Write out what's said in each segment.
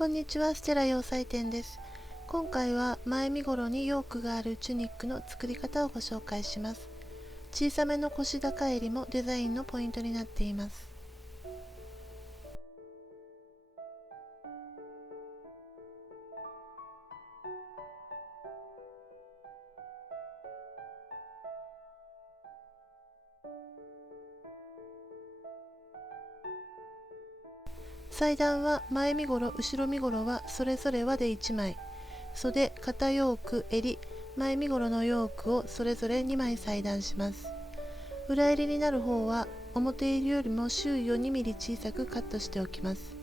こんにちは、ステラ洋裁店です。今回は前身頃にヨークがあるチュニックの作り方をご紹介します。小さめの腰高襟もデザインのポイントになっています。裁断は前身頃、後ろ身頃はそれぞれ輪で1枚、袖、肩ヨーク、襟、前身頃のヨークをそれぞれ2枚裁断します。裏襟になる方は表襟よりも周囲を2ミリ小さくカットしておきます。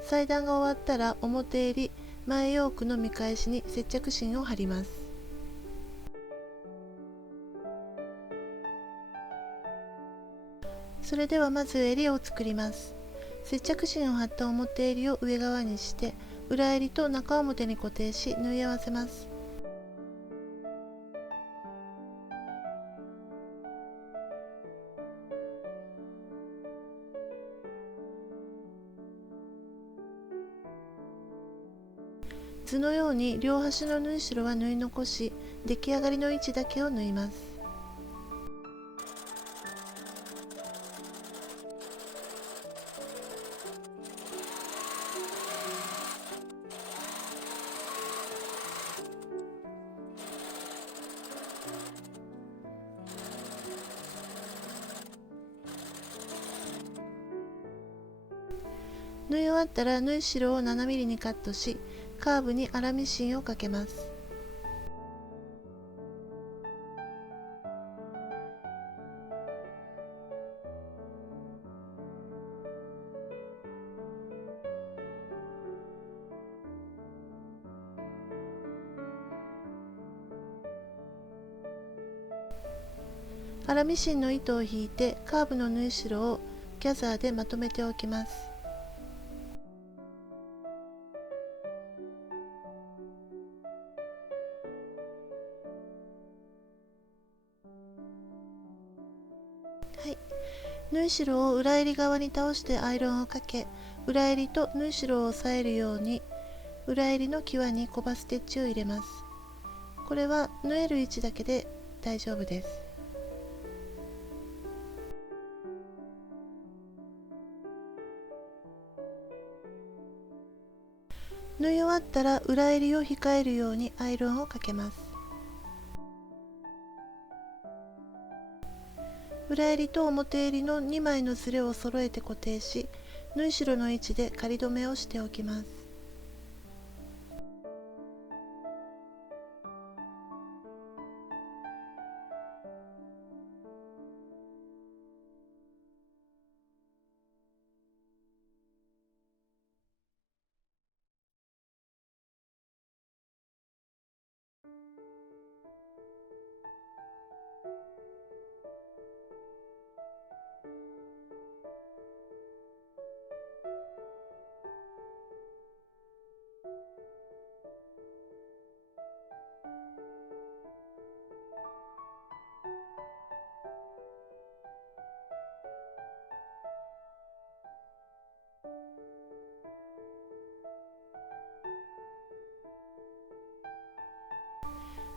裁断が終わったら表襟、前ヨークの見返しに接着芯を貼ります。それではまず襟を作ります。接着芯を貼った表襟を上側にして裏襟と中表に固定し縫い合わせます。図のように両端の縫い代は縫い残し、出来上がりの位置だけを縫います。縫い終わったら縫い代を7ミリにカットし、カーブに粗ミシンをかけます。粗ミシンの糸を引いてカーブの縫い代をギャザーでまとめておきます。はい、縫い代を裏襟側に倒してアイロンをかけ、裏襟と縫い代を押さえるように裏襟の際にコバステッチを入れます。これは縫える位置だけで大丈夫です。縫い終わったら裏襟を控えるようにアイロンをかけます。裏襟と表襟の2枚のズレを揃えて固定し、縫い代の位置で仮留めをしておきます。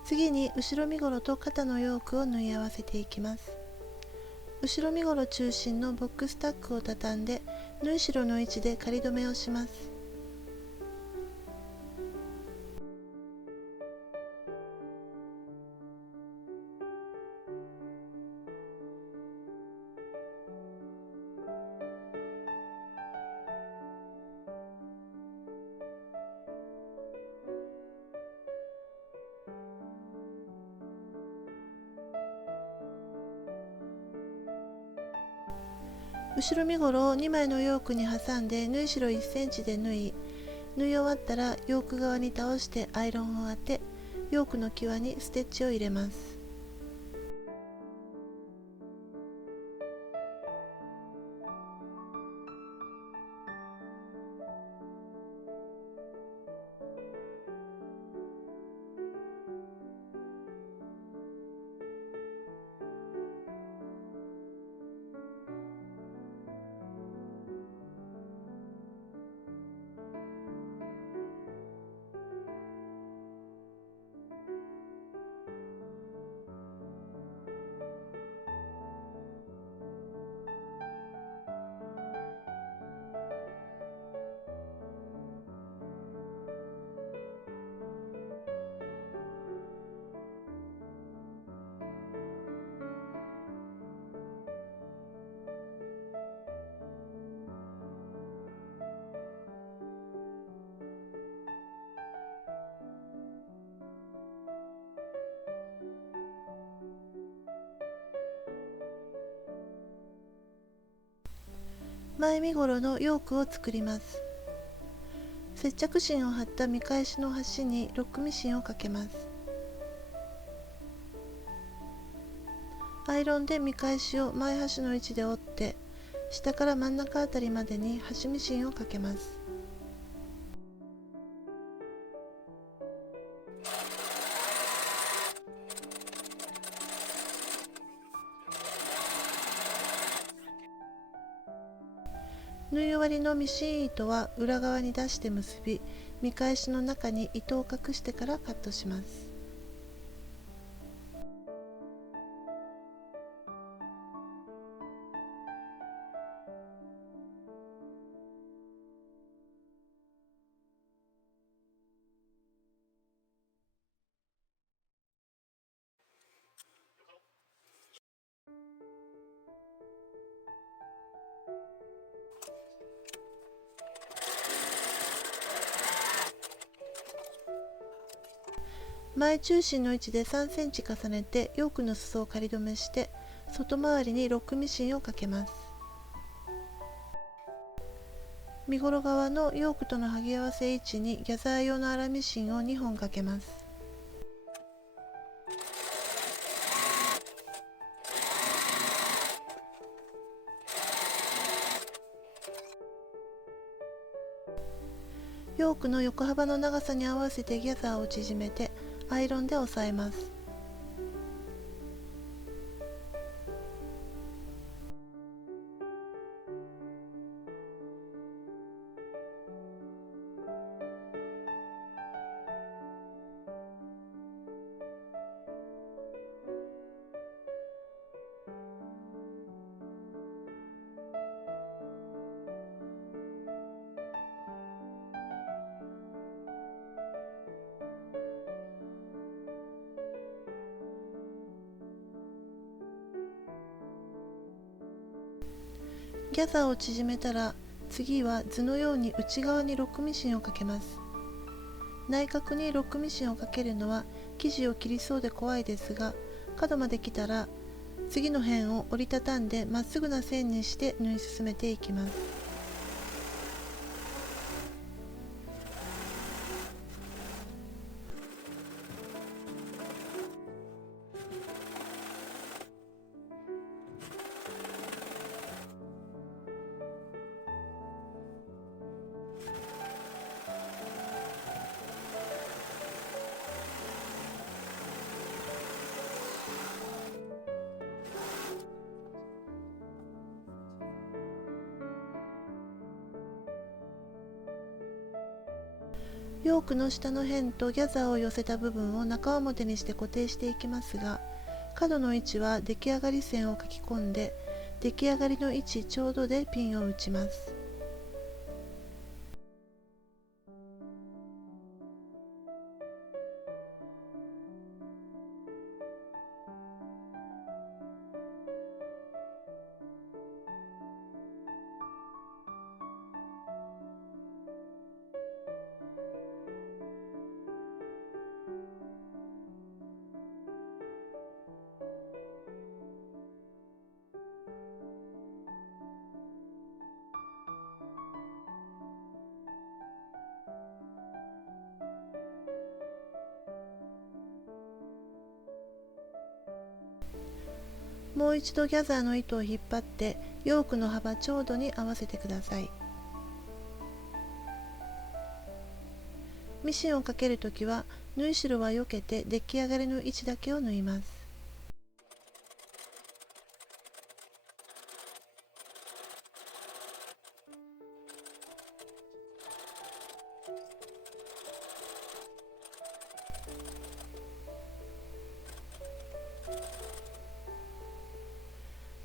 次に後ろ身ごろと肩のヨークを縫い合わせていきます。後ろ身ごろ中心のボックスタックを畳んで縫い代の位置で仮留めをします。後ろ身ごろを2枚のヨークに挟んで縫い代1センチで縫い終わったらヨーク側に倒してアイロンを当て、ヨークの際にステッチを入れます。前身頃のヨークを作ります。接着芯を貼った見返しの端にロックミシンをかけます。アイロンで見返しを前端の位置で折って、下から真ん中あたりまでに端ミシンをかけます。縫い終わりのミシン糸は裏側に出して結び、見返しの中に糸を隠してからカットします。前中心の位置で3センチ重ねてヨークの裾を仮止めして、外回りにロックミシンをかけます。身ごろ側のヨークとの剥ぎ合わせ位置にギャザー用の粗ミシンを2本かけます。ヨークの横幅の長さに合わせてギャザーを縮めてアイロンで押さえます。ギャザーを縮めたら、次は図のように内側にロックミシンをかけます。内角にロックミシンをかけるのは生地を切りそうで怖いですが、角まで来たら次の辺を折りたたんでまっすぐな線にして縫い進めていきます。ヨークの下の辺とギャザーを寄せた部分を中表にして固定していきますが、角の位置は出来上がり線を書き込んで、出来上がりの位置ちょうどでピンを打ちます。もう一度ギャザーの糸を引っ張ってヨークの幅ちょうどに合わせてください。ミシンをかけるときは縫い代はよけて出来上がりの位置だけを縫います。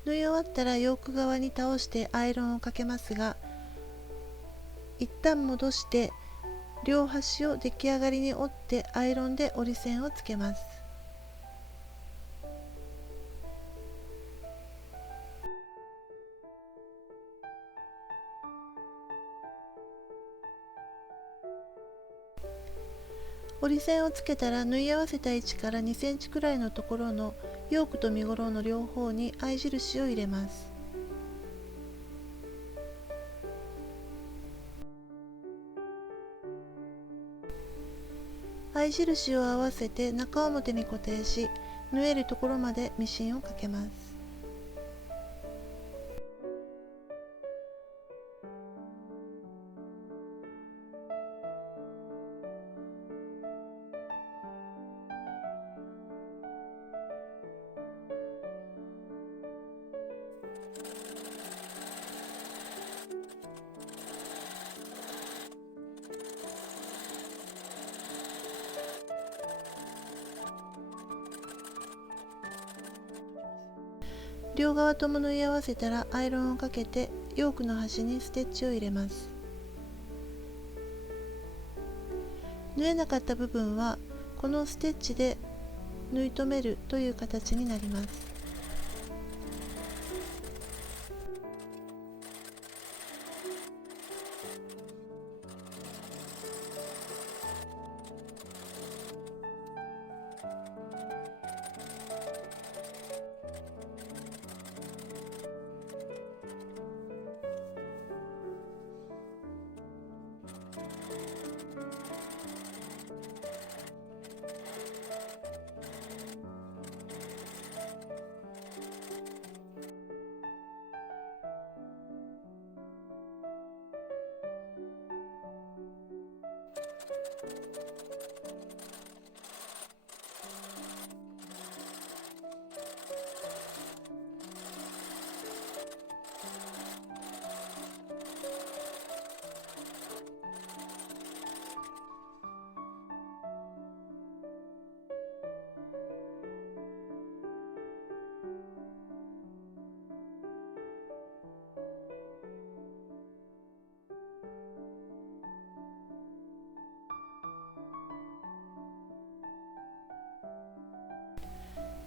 縫い終わったらヨーク側に倒してアイロンをかけますが、一旦戻して両端を出来上がりに折ってアイロンで折り線をつけます。折り線をつけたら縫い合わせた位置から2センチくらいのところのヨークと身ごろの両方に合い印を入れます。合印を合わせて中表に固定し、縫えるところまでミシンをかけます。両側とも縫い合わせたらアイロンをかけてヨークの端にステッチを入れます。縫えなかった部分はこのステッチで縫い留めるという形になります。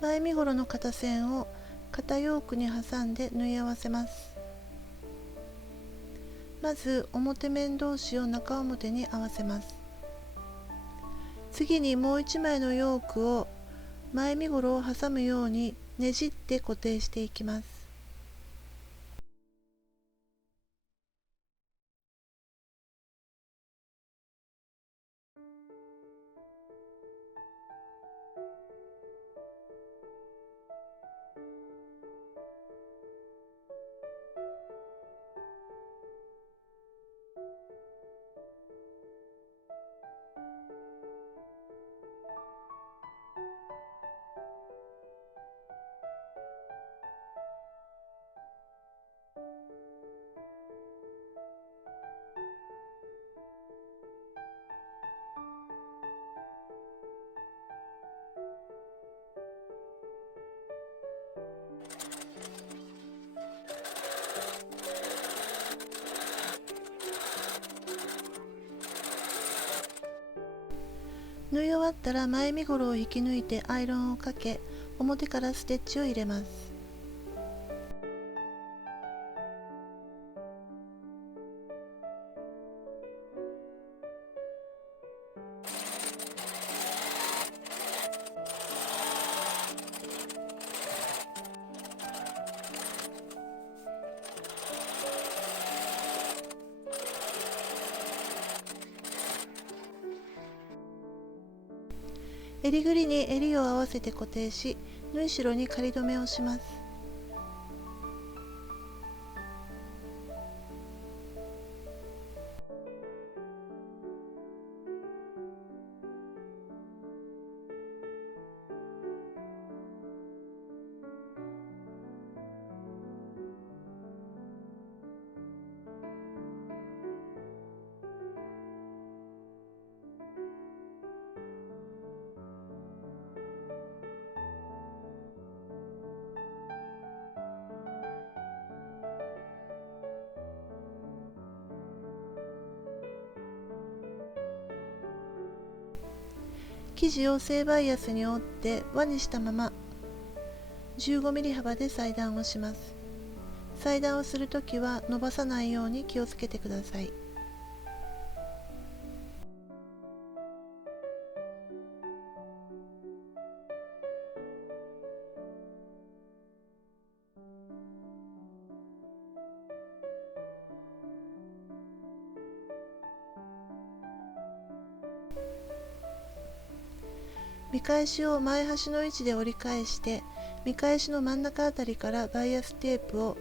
前身ごろの肩線を肩ヨークに挟んで縫い合わせます。まず表面同士を中表に合わせます。次にもう1枚のヨークを前身ごろを挟むようにねじって固定していきます。縫い終わったら前身ごろを引き抜いてアイロンをかけ、表からステッチを入れます。襟ぐりに襟を合わせて固定し、縫い代に仮留めをします。生地を正バイアスに折って輪にしたまま 15mm 幅で裁断をします。裁断をするときは伸ばさないように気をつけてください。見返しを前端の位置で折り返して、見返しの真ん中あたりからバイアステープを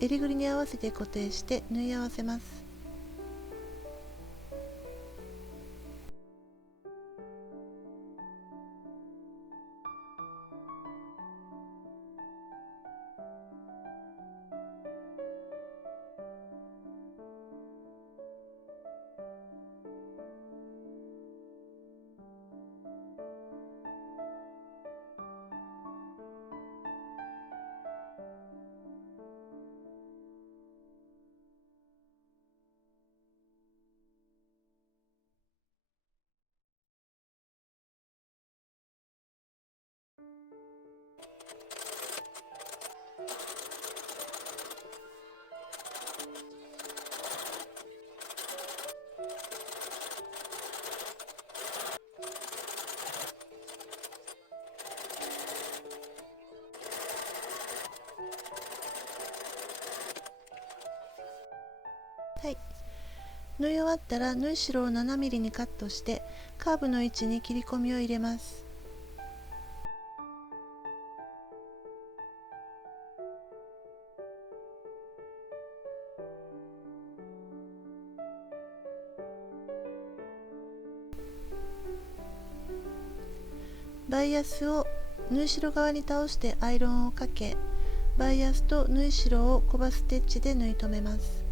襟ぐりに合わせて固定して縫い合わせます。はい、縫い終わったら縫い代を 7mm にカットしてカーブの位置に切り込みを入れます。バイアスを縫い代側に倒してアイロンをかけ、バイアスと縫い代をコバステッチで縫い留めます。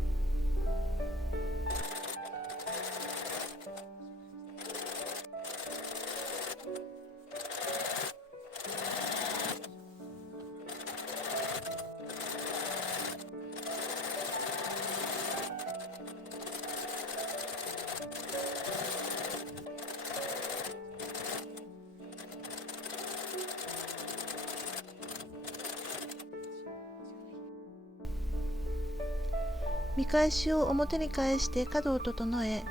見返しを表に返して角を整え、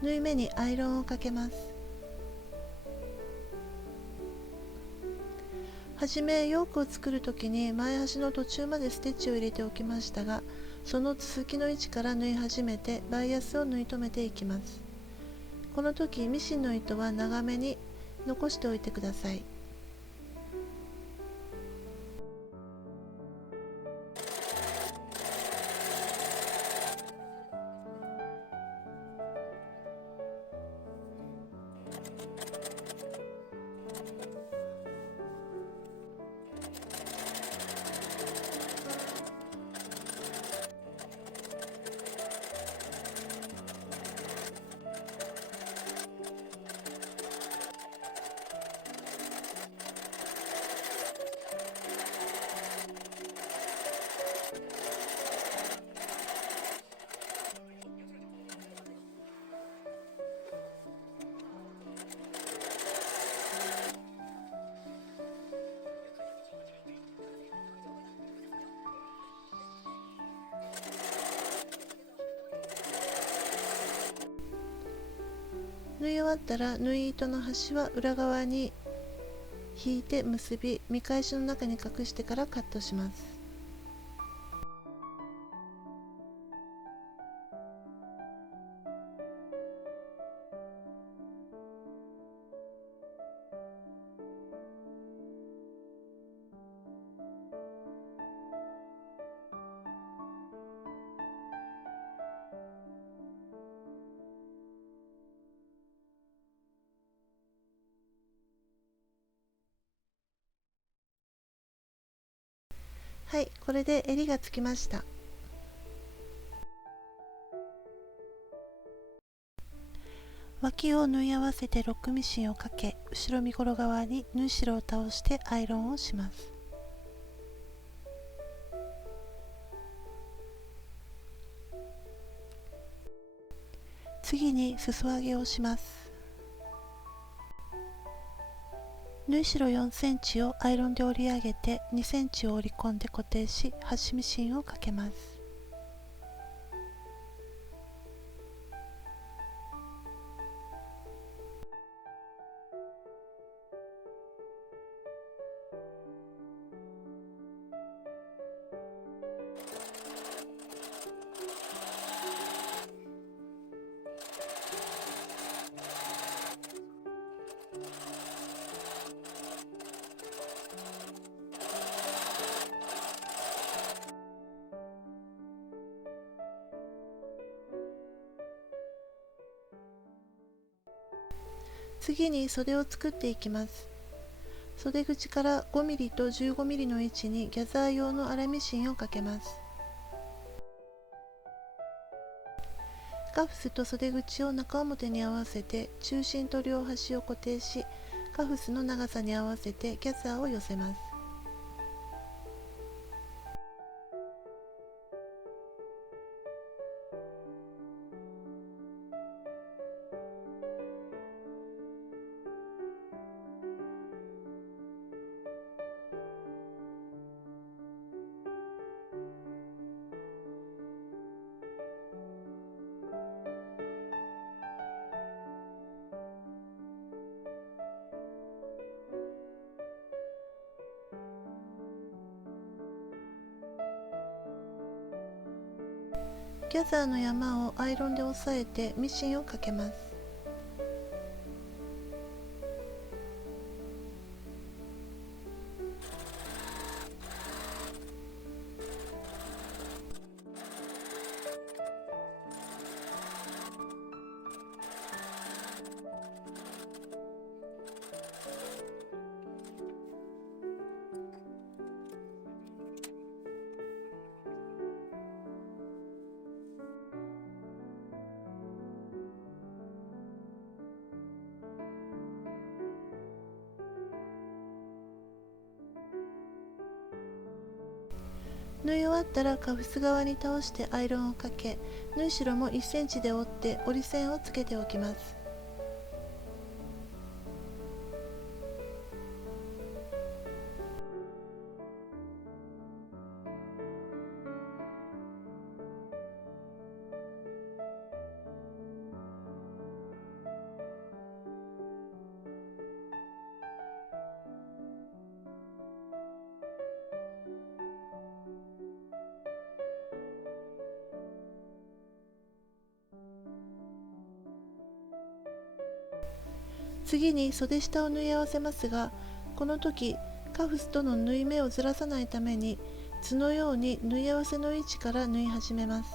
縫い目にアイロンをかけます。はじめヨークを作るときに前端の途中までステッチを入れておきましたが、その続きの位置から縫い始めてバイアスを縫い留めていきます。この時ミシンの糸は長めに残しておいてください。縫い終わったら縫い糸の端は裏側に引いて結び、見返しの中に隠してからカットします。はい、これで襟がつきました。脇を縫い合わせてロックミシンをかけ、後ろ身ごろ側に縫い代を倒してアイロンをします。次に裾上げをします。縫い代4センチをアイロンで折り上げて2センチを折り込んで固定し、端ミシンをかけます。次に袖を作っていきます。袖口から 5mm と 15mm の位置にギャザー用の粗ミシンをかけます。カフスと袖口を中表に合わせて中心と両端を固定し、カフスの長さに合わせてギャザーを寄せます。ギャザーの山をアイロンで押さえてミシンをかけます。縫い終わったらカフス側に倒してアイロンをかけ、縫い代も1センチで折って折り線をつけておきます。次に袖下を縫い合わせますが、この時カフスとの縫い目をずらさないために図のように縫い合わせの位置から縫い始めます。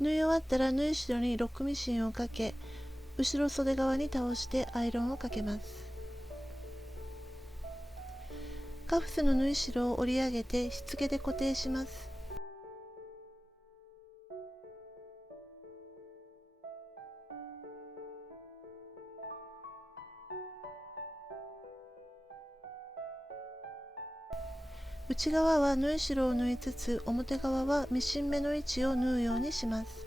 縫い終わったら縫い代にロックミシンをかけ、後ろ袖側に倒してアイロンをかけます。カフスの縫い代を折り上げてしつけで固定します。内側は縫い代を縫いつつ、表側はミシン目の位置を縫うようにします。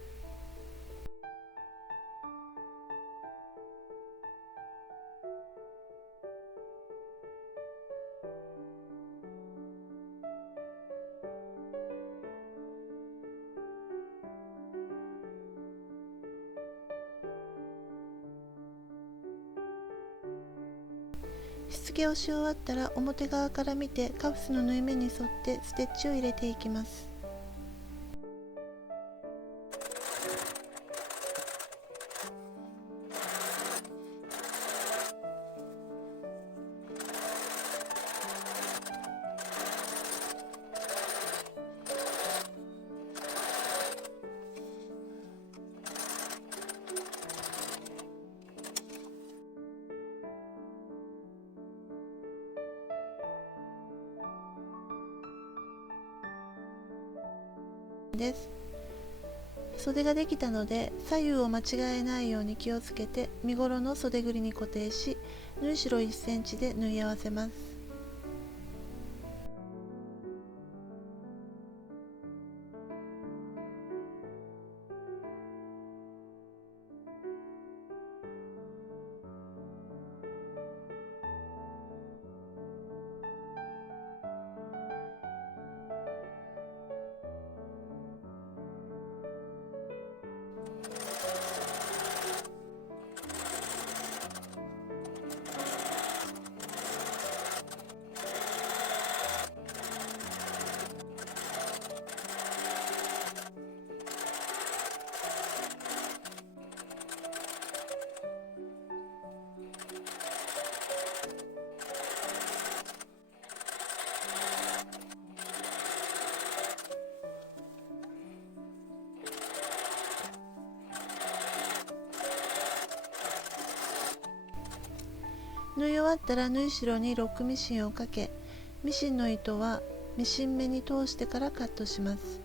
しつけをし終わったら表側から見てカフスの縫い目に沿ってステッチを入れていきます。です。袖ができたので左右を間違えないように気をつけて身ごろの袖ぐりに固定し、縫い代1センチで縫い合わせます。縫い終わったら縫い代にロックミシンをかけ、ミシンの糸はミシン目に通してからカットします。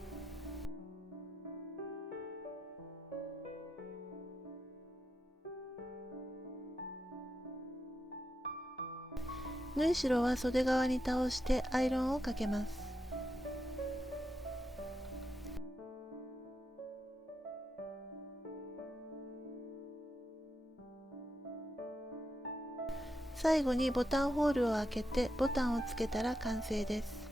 縫い代は袖側に倒してアイロンをかけます。最後にボタンホールを開けてボタンをつけたら完成です。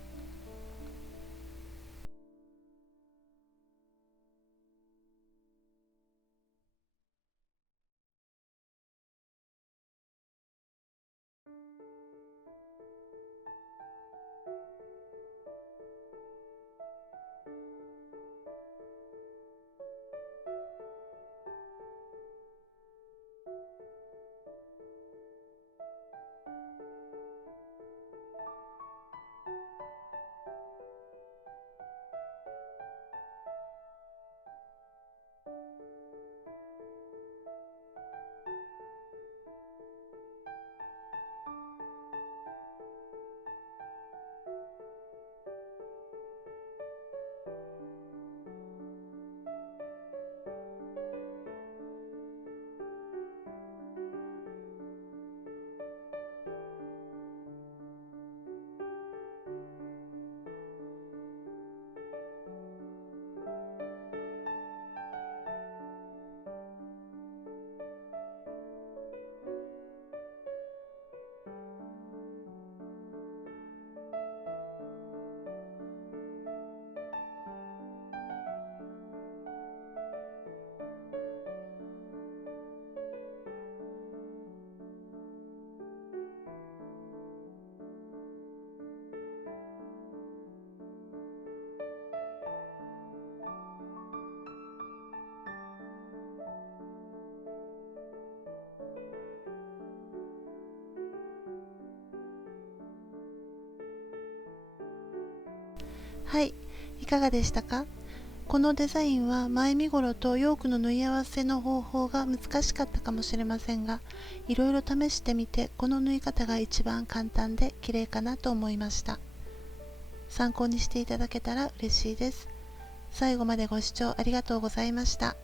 はい、いかがでしたか？このデザインは前身頃とヨークの縫い合わせの方法が難しかったかもしれませんが、いろいろ試してみてこの縫い方が一番簡単で綺麗かなと思いました。参考にしていただけたら嬉しいです。最後までご視聴ありがとうございました。